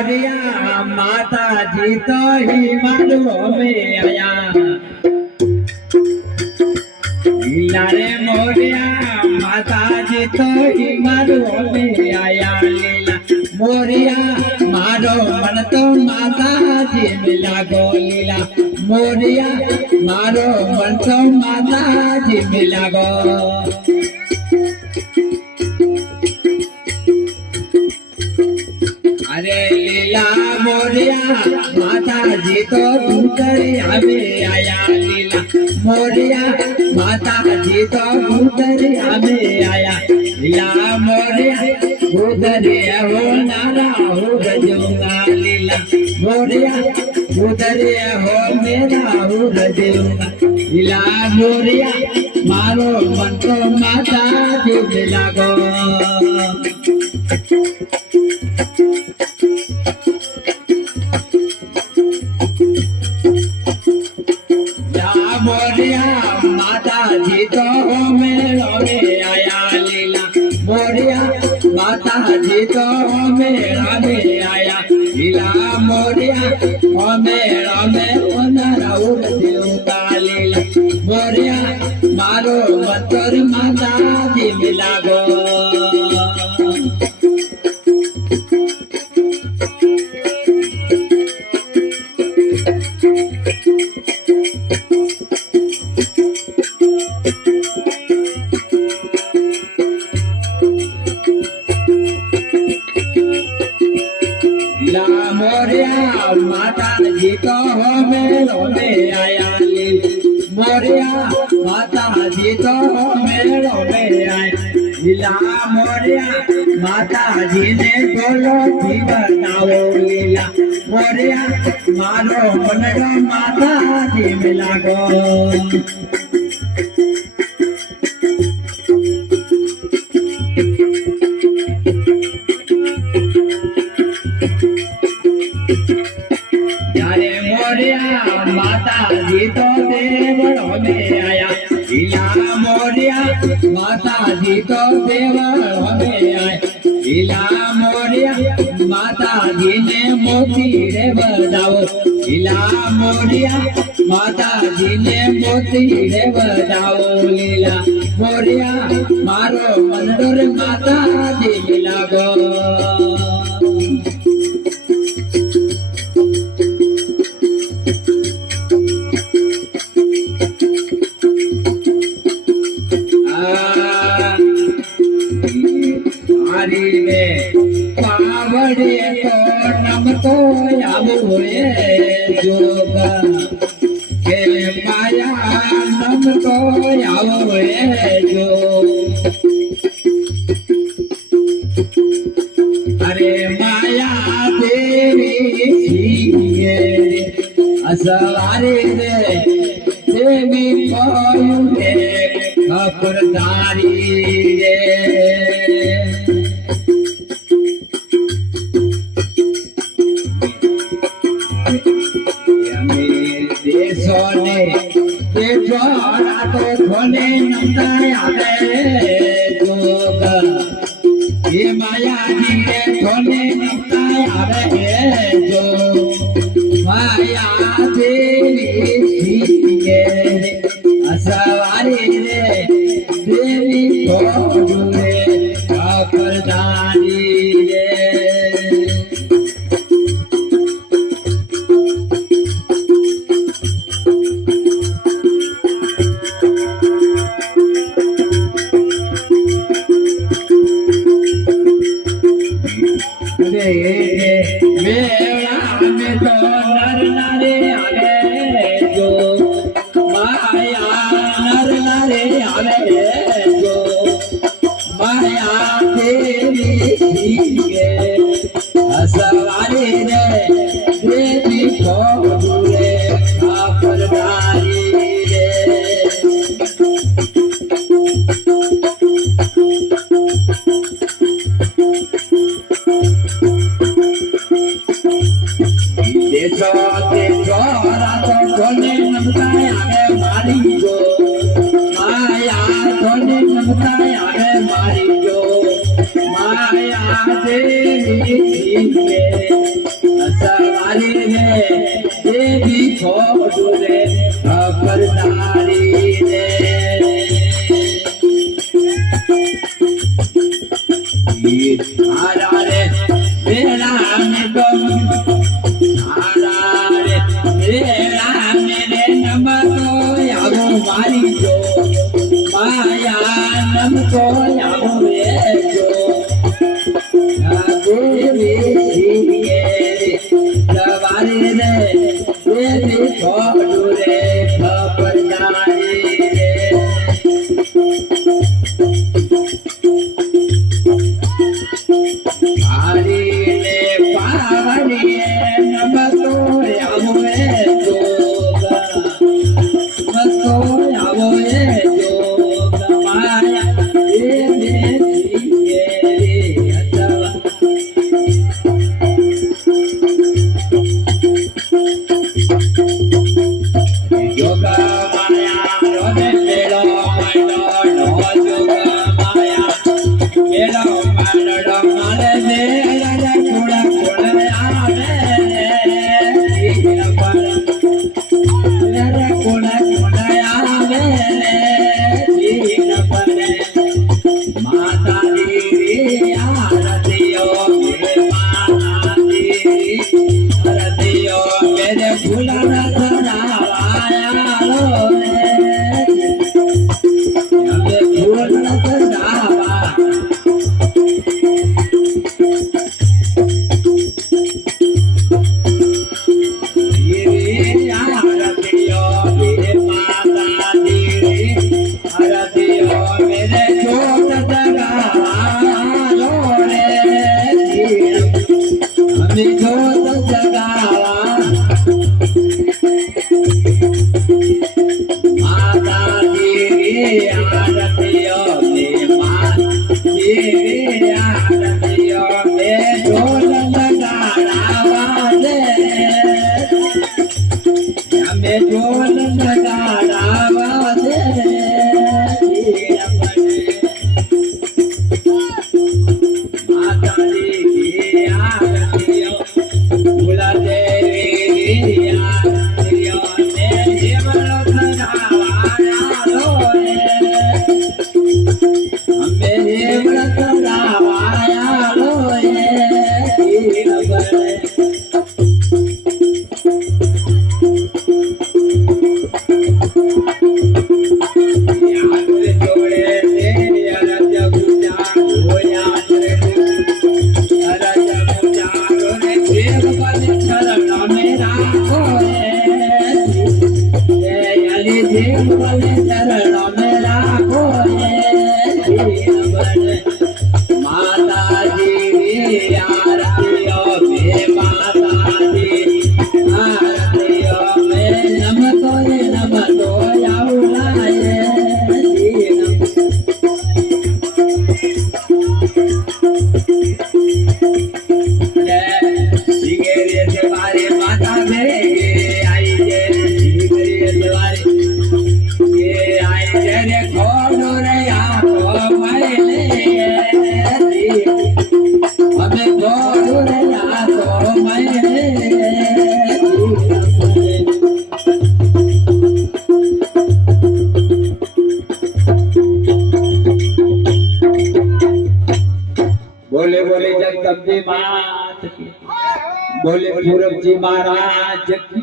मोरिया माता जी तो ही मारो में आया लीला रे मोरिया माता जी तो ही मारो में आया लीला मोरिया मारो मन तो माता जी मिला गो लीला मोरिया मारो मन तो माता जी मिला गो अरे लीला मोरिया माता जी तो भूतरिया में आया लीला मोरिया माता जी तो भूतरिया में आया लीला मोरिया भूतरिया हो नारा हो गजूंगा लीला मोरिया भूतरिया हो मेरा हो गजूंगा लीला मोरिया मारो मन को माता जी मिला गो मोरिया माता जी तो मेरा में आया लीला मोरिया माता जी तो मेरा में आया लीला मोरिया ओ मेरा में उनरा उड़ देऊंगा लीला मोरिया मारो मंत्र माता जी मिला गो मोरिया माता जी तो मेरो में आया मोरिया माता जी तो मेरो में आया लीला मोरिया माता जी ने बोलो जी बताओ लीला मोरिया मारो मन माता जी मिला गो मोरिया माता जी तो देवड़ों में आया लीला मोरिया माता जी तो देवड़ों में आया लीला मोरिया माता जी ने मोती रे बजाओ लीला मोरिया माता जी ने मोती रे बजाओ लीला मोरिया मारो मंदर माता जी मिला गो पावड़े तो नम तो आबोए जोगा के माया नम तो आबोए जो अरे माया तेरी सीए असवारे रे देवी कोयुरे खबरदारी रे सोने के जोड़ा तो खोने नंदा आवे जोगा ये माया जी रे खोने नंदा आवे जो माया तेरी सीए असवारी रे देवी को रे खबरदारी रे मेरा में तो नर नारे आवे जो माया नर नारे आवे जो माया तेरी सीए असवारी रे देवी को रे खबरदारी रे देशो ते जोरा बोले बोले जगदम्बे मात की, बोले पूरब जी महाराज की।